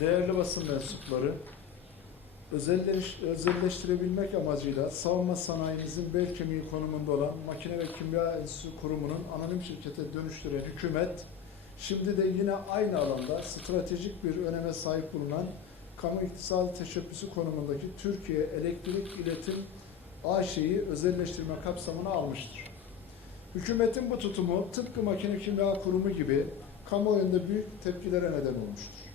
değerli basın mensupları, özelleş, özelleştirebilmek amacıyla savunma sanayimizin bel kemiği konumunda olan Makine ve Kimya Enstitüsü Kurumu'nun anonim şirkete dönüştüren hükümet, şimdi de yine aynı alanda stratejik bir öneme sahip bulunan kamu iktisadi teşebbüsü konumundaki Türkiye Elektrik İletim AŞ'yi özelleştirme kapsamına almıştır. Hükümetin bu tutumu tıpkı Makine Kimya Kurumu gibi kamuoyunda büyük tepkilere neden olmuştur.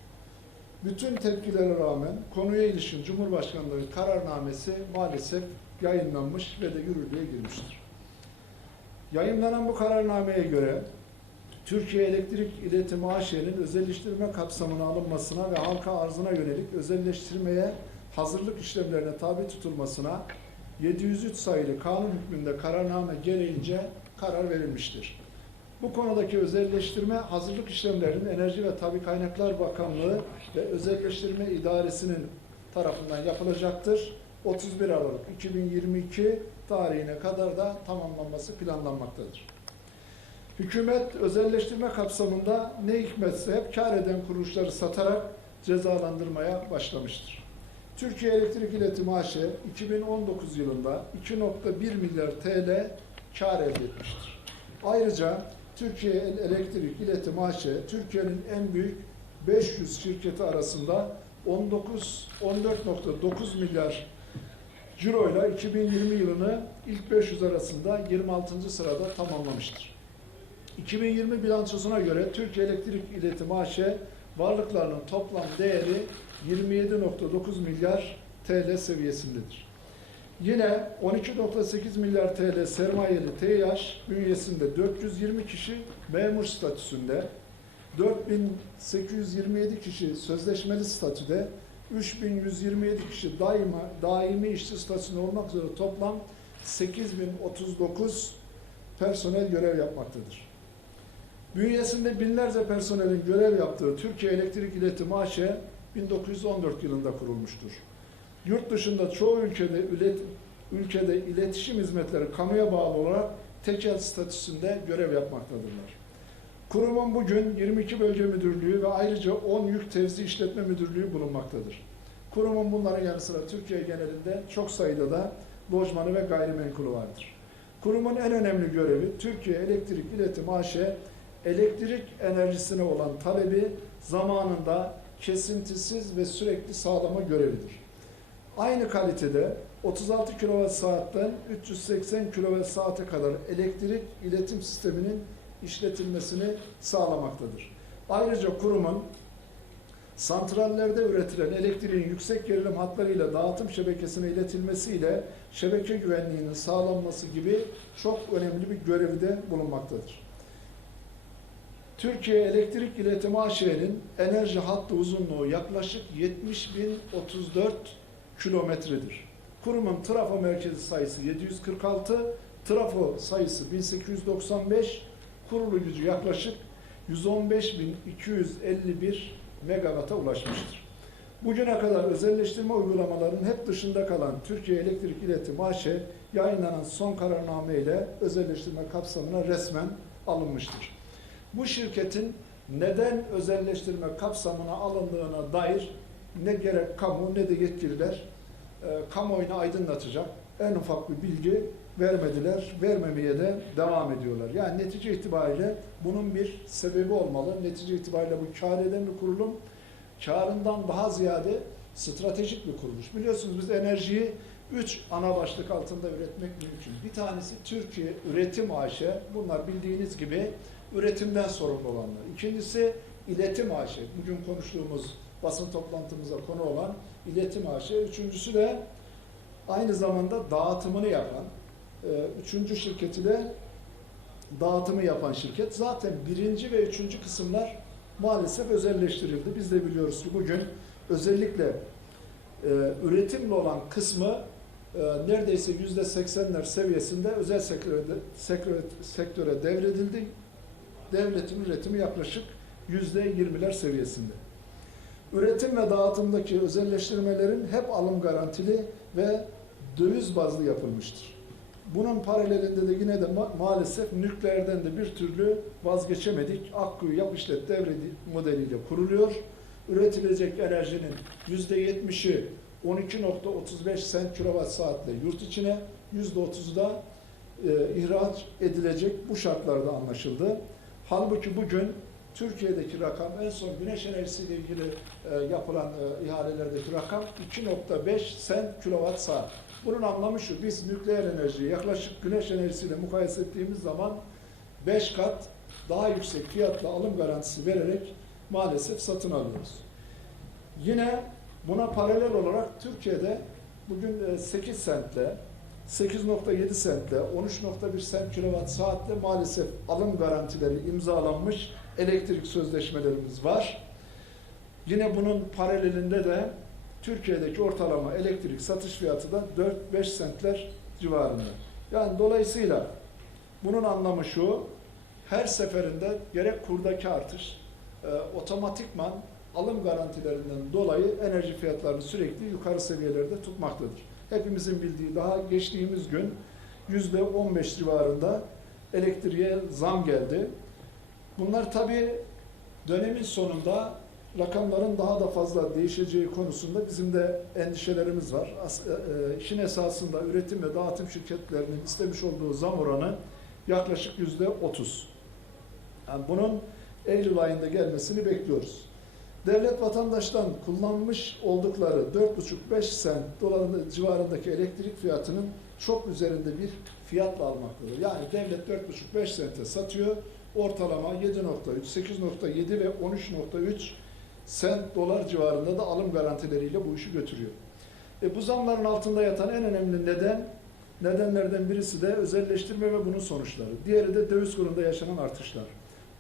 Bütün tepkilere rağmen konuya ilişkin Cumhurbaşkanlığı kararnamesi maalesef yayınlanmış ve de yürürlüğe girmiştir. Yayınlanan bu kararnameye göre Türkiye Elektrik İletimi AŞ'nin özelleştirme kapsamına alınmasına ve halka arzına yönelik özelleştirmeye hazırlık işlemlerine tabi tutulmasına 703 sayılı kanun hükmünde kararname gereğince karar verilmiştir. Bu konudaki özelleştirme hazırlık işlemlerinin Enerji ve Tabi Kaynaklar Bakanlığı ve Özelleştirme İdaresi'nin tarafından yapılacaktır. 31 Aralık 2022 tarihine kadar da tamamlanması planlanmaktadır. Hükümet özelleştirme kapsamında ne hikmetse hep kar eden kuruluşları satarak cezalandırmaya başlamıştır. Türkiye Elektrik İletimi AŞ 2019 yılında 2.1 milyar TL kar elde etmiştir. Ayrıca Türkiye Elektrik İletimi AŞ, Türkiye'nin en büyük 500 şirketi arasında 19 14.9 milyar Euro ile 2020 yılını ilk 500 arasında 26. sırada tamamlamıştır. 2020 bilançosuna göre Türkiye Elektrik İletimi AŞ varlıklarının toplam değeri 27.9 milyar TL seviyesindedir. Yine 12.8 milyar TL sermayeli TEİAŞ bünyesinde 420 kişi memur statüsünde, 4827 kişi sözleşmeli statüde, 3127 kişi daima, daimi işçi statüsünde olmak üzere toplam 8039 personel görev yapmaktadır. Bünyesinde binlerce personelin görev yaptığı Türkiye Elektrik İletimi AŞ 1914 yılında kurulmuştur. Yurt dışında çoğu ülkede ület, ülkede iletişim hizmetleri kamuya bağlı olarak tekel statüsünde görev yapmaktadırlar. Kurumun bugün 22 bölge müdürlüğü ve ayrıca 10 yük tevzi işletme müdürlüğü bulunmaktadır. Kurumun bunların yanı sıra Türkiye genelinde çok sayıda da lojmanı ve gayrimenkulü vardır. Kurumun en önemli görevi Türkiye Elektrik İletim AŞ elektrik enerjisine olan talebi zamanında kesintisiz ve sürekli sağlama görevidir. Aynı kalitede 36 kWh saatten 380 kWh saate kadar elektrik iletim sisteminin işletilmesini sağlamaktadır. Ayrıca kurumun santrallerde üretilen elektriğin yüksek gerilim hatlarıyla dağıtım şebekesine iletilmesiyle şebeke güvenliğinin sağlanması gibi çok önemli bir görevi de bulunmaktadır. Türkiye Elektrik İletimi AŞ'nin enerji hattı uzunluğu yaklaşık 70.034 kilometredir. Kurumun trafo merkezi sayısı 746, trafo sayısı 1895, kurulu gücü yaklaşık 115.251 megawata ulaşmıştır. Bugüne kadar özelleştirme uygulamalarının hep dışında kalan Türkiye Elektrik İletimi AŞ yayınlanan son kararname ile özelleştirme kapsamına resmen alınmıştır. Bu şirketin neden özelleştirme kapsamına alındığına dair ne gerek kamu ne de yetkililer e, kamuoyunu aydınlatacak en ufak bir bilgi vermediler, vermemeye de devam ediyorlar. Yani netice itibariyle bunun bir sebebi olmalı. Netice itibariyle bu kar eden bir kurulum, karından daha ziyade stratejik bir kuruluş. Biliyorsunuz biz enerjiyi üç ana başlık altında üretmek mümkün. Bir tanesi Türkiye Üretim AŞ. Bunlar bildiğiniz gibi üretimden sorumlu olanlar. İkincisi iletim AŞ. Bugün konuştuğumuz basın toplantımıza konu olan iletim AŞ. Üçüncüsü de aynı zamanda dağıtımını yapan, e, üçüncü şirketi de dağıtımı yapan şirket. Zaten birinci ve üçüncü kısımlar maalesef özelleştirildi. Biz de biliyoruz ki bugün özellikle e, üretimle olan kısmı e, neredeyse yüzde seksenler seviyesinde özel sektöre, sektöre devredildi. Devletin üretimi yaklaşık yüzde yirmiler seviyesinde. Üretim ve dağıtımdaki özelleştirmelerin hep alım garantili ve döviz bazlı yapılmıştır. Bunun paralelinde de yine de ma maalesef nükleerden de bir türlü vazgeçemedik. Akkuyu yap işlet devre modeliyle kuruluyor üretilecek enerjinin %70'i 12.35 sent kilowatt saatle yurt içine, %30'u da e, ihraç edilecek bu şartlarda anlaşıldı. Halbuki bugün Türkiye'deki rakam en son güneş enerjisiyle ilgili e, yapılan e, ihalelerdeki rakam 2.5 sent kilowatt saat. Bunun anlamı şu, biz nükleer enerjiyi yaklaşık güneş enerjisiyle mukayese ettiğimiz zaman 5 kat daha yüksek fiyatla alım garantisi vererek maalesef satın alıyoruz. Yine buna paralel olarak Türkiye'de bugün e, 8 sentle, 8.7 sentle, 13.1 sent kilowatt saatle maalesef alım garantileri imzalanmış elektrik sözleşmelerimiz var. Yine bunun paralelinde de Türkiye'deki ortalama elektrik satış fiyatı da 4-5 sentler civarında. Yani dolayısıyla bunun anlamı şu, her seferinde gerek kurdaki artış, e, otomatikman alım garantilerinden dolayı enerji fiyatlarını sürekli yukarı seviyelerde tutmaktadır. Hepimizin bildiği daha geçtiğimiz gün yüzde 15 civarında elektriğe zam geldi. Bunlar tabii dönemin sonunda rakamların daha da fazla değişeceği konusunda bizim de endişelerimiz var. As, e, e, esasında üretim ve dağıtım şirketlerinin istemiş olduğu zam oranı yaklaşık yüzde 30. Yani bunun Eylül ayında gelmesini bekliyoruz. Devlet vatandaştan kullanmış oldukları 4,5-5 sent doların civarındaki elektrik fiyatının çok üzerinde bir fiyatla almaktadır. Yani devlet 4,5-5 sente satıyor. Ortalama 7.3, 8.7 ve 13.3 sent dolar civarında da alım garantileriyle bu işi götürüyor. E bu zamların altında yatan en önemli neden nedenlerden birisi de özelleştirme ve bunun sonuçları. Diğeri de döviz kurunda yaşanan artışlar.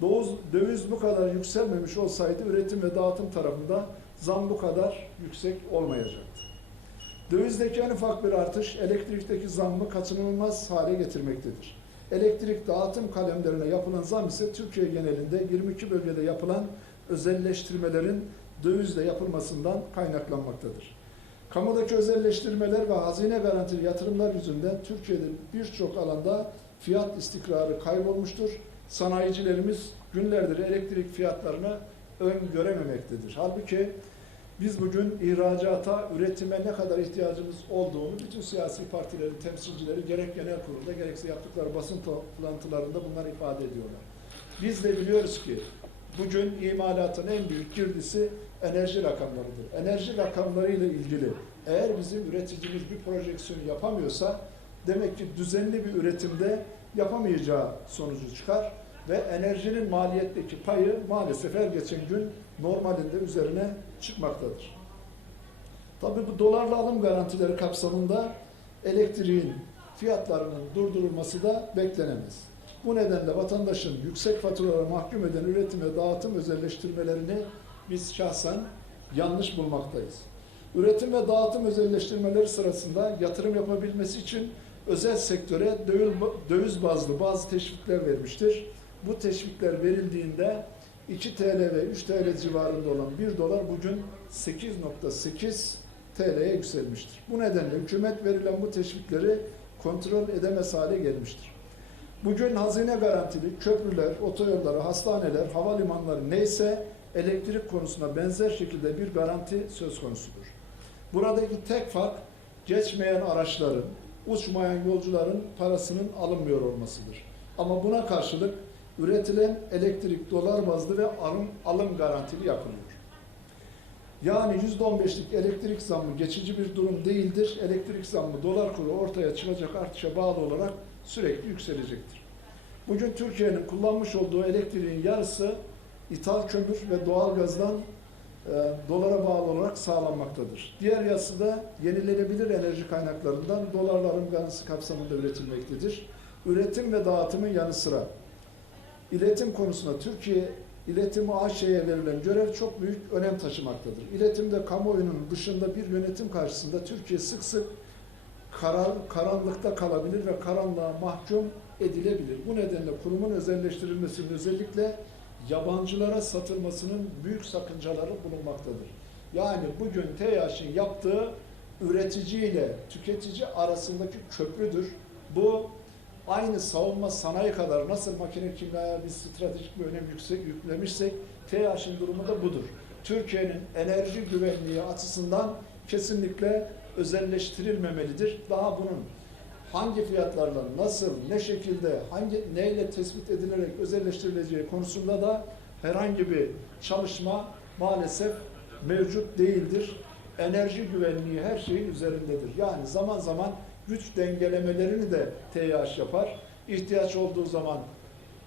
Döviz, döviz bu kadar yükselmemiş olsaydı üretim ve dağıtım tarafında zam bu kadar yüksek olmayacaktı. Dövizdeki en ufak bir artış elektrikteki zammı kaçınılmaz hale getirmektedir. Elektrik dağıtım kalemlerine yapılan zam ise Türkiye genelinde 22 bölgede yapılan özelleştirmelerin dövizle yapılmasından kaynaklanmaktadır. Kamudaki özelleştirmeler ve hazine garantili yatırımlar yüzünden Türkiye'de birçok alanda fiyat istikrarı kaybolmuştur. Sanayicilerimiz günlerdir elektrik fiyatlarını öngörememektedir. Halbuki biz bugün ihracata, üretime ne kadar ihtiyacımız olduğunu bütün siyasi partilerin temsilcileri gerek genel kurulda gerekse yaptıkları basın toplantılarında bunları ifade ediyorlar. Biz de biliyoruz ki bugün imalatın en büyük girdisi enerji rakamlarıdır. Enerji rakamları ile ilgili eğer bizim üreticimiz bir projeksiyon yapamıyorsa demek ki düzenli bir üretimde yapamayacağı sonucu çıkar ve enerjinin maliyetteki payı maalesef her geçen gün normalinde üzerine çıkmaktadır. Tabi bu dolarla alım garantileri kapsamında elektriğin fiyatlarının durdurulması da beklenemez. Bu nedenle vatandaşın yüksek faturalara mahkum eden üretim ve dağıtım özelleştirmelerini biz şahsen yanlış bulmaktayız. Üretim ve dağıtım özelleştirmeleri sırasında yatırım yapabilmesi için özel sektöre döviz bazlı bazı teşvikler vermiştir. Bu teşvikler verildiğinde 2 TL ve 3 TL civarında olan 1 dolar bugün 8.8 TL'ye yükselmiştir. Bu nedenle hükümet verilen bu teşvikleri kontrol edemez hale gelmiştir. Bugün hazine garantili köprüler, otoyolları, hastaneler, havalimanları neyse elektrik konusuna benzer şekilde bir garanti söz konusudur. Buradaki tek fark geçmeyen araçların, uçmayan yolcuların parasının alınmıyor olmasıdır. Ama buna karşılık üretilen elektrik dolar bazlı ve alım, alım garantili yapılıyor. Yani %15'lik elektrik zammı geçici bir durum değildir. Elektrik zammı dolar kuru ortaya çıkacak artışa bağlı olarak sürekli yükselecektir. Bugün Türkiye'nin kullanmış olduğu elektriğin yarısı ithal kömür ve doğalgazdan e, dolara bağlı olarak sağlanmaktadır. Diğer yarısı da yenilenebilir enerji kaynaklarından dolarla alım garantisi kapsamında üretilmektedir. Üretim ve dağıtımın yanı sıra iletim konusunda Türkiye İletim AŞ'ye verilen görev çok büyük önem taşımaktadır. İletimde kamuoyunun dışında bir yönetim karşısında Türkiye sık sık karar, karanlıkta kalabilir ve karanlığa mahkum edilebilir. Bu nedenle kurumun özelleştirilmesinin özellikle yabancılara satılmasının büyük sakıncaları bulunmaktadır. Yani bugün TEAŞ'ın yaptığı üretici ile tüketici arasındaki köprüdür. Bu aynı savunma sanayi kadar nasıl makine kimyaya bir stratejik bir önem yüksek yüklemişsek TEAŞ'ın durumu da budur. Türkiye'nin enerji güvenliği açısından kesinlikle özelleştirilmemelidir. Daha bunun hangi fiyatlarla, nasıl, ne şekilde, hangi neyle tespit edilerek özelleştirileceği konusunda da herhangi bir çalışma maalesef mevcut değildir. Enerji güvenliği her şeyin üzerindedir. Yani zaman zaman güç dengelemelerini de TİH yapar. İhtiyaç olduğu zaman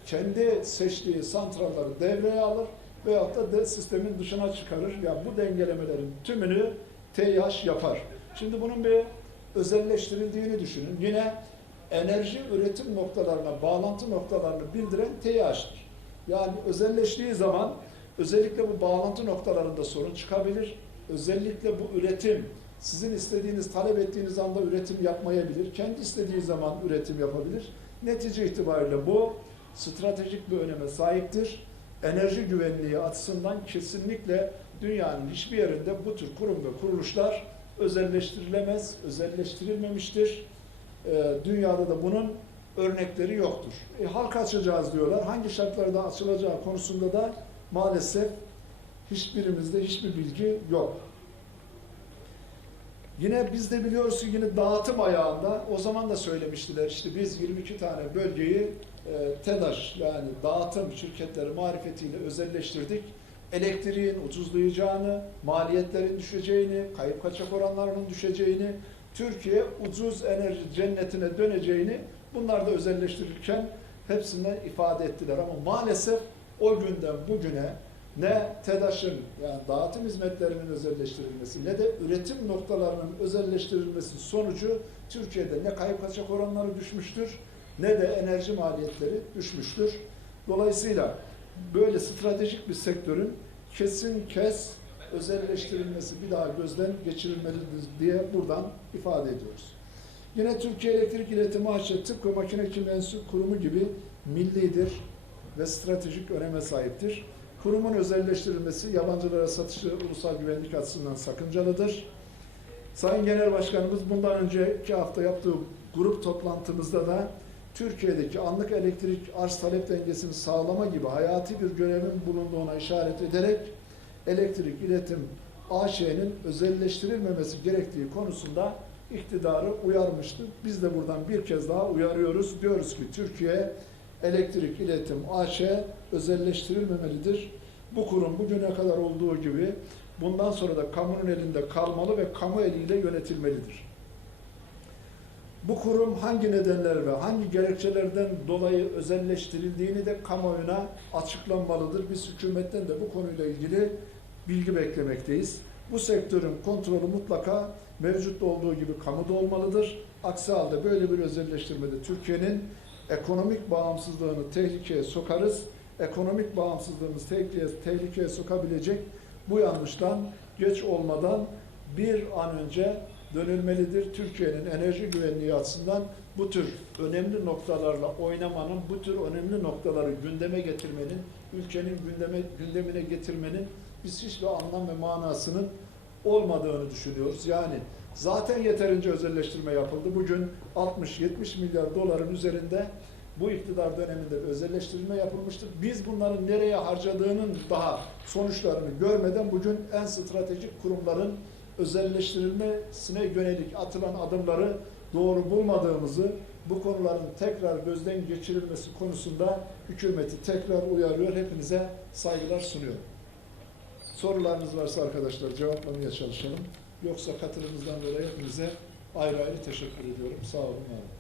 kendi seçtiği santralları devreye alır veyahut da de sistemin dışına çıkarır. Yani bu dengelemelerin tümünü TİH yapar. Şimdi bunun bir özelleştirildiğini düşünün. Yine enerji üretim noktalarına, bağlantı noktalarını bildiren TİH'tir. Yani özelleştiği zaman özellikle bu bağlantı noktalarında sorun çıkabilir. Özellikle bu üretim sizin istediğiniz, talep ettiğiniz anda üretim yapmayabilir. Kendi istediği zaman üretim yapabilir. Netice itibariyle bu stratejik bir öneme sahiptir. Enerji güvenliği açısından kesinlikle dünyanın hiçbir yerinde bu tür kurum ve kuruluşlar özelleştirilemez, özelleştirilmemiştir. Ee, dünyada da bunun örnekleri yoktur. E, halka açacağız diyorlar. Hangi şartlarda açılacağı konusunda da maalesef hiçbirimizde hiçbir bilgi yok. Yine biz de biliyoruz ki yine dağıtım ayağında o zaman da söylemiştiler işte biz 22 tane bölgeyi e, TEDAŞ yani dağıtım şirketleri marifetiyle özelleştirdik. Elektriğin ucuzlayacağını, maliyetlerin düşeceğini, kayıp kaçak oranlarının düşeceğini, Türkiye ucuz enerji cennetine döneceğini bunlar da özelleştirirken hepsinden ifade ettiler. Ama maalesef o günden bugüne ne TEDAŞ'ın yani dağıtım hizmetlerinin özelleştirilmesi ne de üretim noktalarının özelleştirilmesi sonucu Türkiye'de ne kayıp kaçak oranları düşmüştür ne de enerji maliyetleri düşmüştür. Dolayısıyla böyle stratejik bir sektörün kesin kes özelleştirilmesi bir daha gözden geçirilmelidir diye buradan ifade ediyoruz. Yine Türkiye Elektrik İletimi AŞ tıpkı Makine Kimyası Kurumu gibi millidir ve stratejik öneme sahiptir. Kurumun özelleştirilmesi yabancılara satışı ulusal güvenlik açısından sakıncalıdır. Sayın Genel Başkanımız bundan önceki hafta yaptığı grup toplantımızda da Türkiye'deki anlık elektrik arz talep dengesini sağlama gibi hayati bir görevin bulunduğuna işaret ederek elektrik iletim AŞ'nin özelleştirilmemesi gerektiği konusunda iktidarı uyarmıştı. Biz de buradan bir kez daha uyarıyoruz. Diyoruz ki Türkiye Elektrik İletim AŞ özelleştirilmemelidir. Bu kurum bugüne kadar olduğu gibi bundan sonra da kamunun elinde kalmalı ve kamu eliyle yönetilmelidir. Bu kurum hangi nedenler ve hangi gerekçelerden dolayı özelleştirildiğini de kamuoyuna açıklanmalıdır. Biz hükümetten de bu konuyla ilgili bilgi beklemekteyiz. Bu sektörün kontrolü mutlaka mevcut olduğu gibi kamuda olmalıdır. Aksi halde böyle bir özelleştirmede Türkiye'nin ekonomik bağımsızlığını tehlikeye sokarız. Ekonomik bağımsızlığımız tehlikeye, tehlikeye sokabilecek bu yanlıştan geç olmadan bir an önce dönülmelidir. Türkiye'nin enerji güvenliği açısından bu tür önemli noktalarla oynamanın, bu tür önemli noktaları gündeme getirmenin, ülkenin gündeme, gündemine getirmenin biz hiçbir anlam ve manasının olmadığını düşünüyoruz. Yani zaten yeterince özelleştirme yapıldı. Bugün 60-70 milyar doların üzerinde bu iktidar döneminde özelleştirme yapılmıştır. Biz bunların nereye harcadığının daha sonuçlarını görmeden bugün en stratejik kurumların özelleştirilmesine yönelik atılan adımları doğru bulmadığımızı, bu konuların tekrar gözden geçirilmesi konusunda hükümeti tekrar uyarıyor. Hepinize saygılar sunuyorum. Sorularınız varsa arkadaşlar cevaplamaya çalışalım. Yoksa katılımınızdan dolayı hepinize ayrı ayrı teşekkür ediyorum. Sağ olun. olun.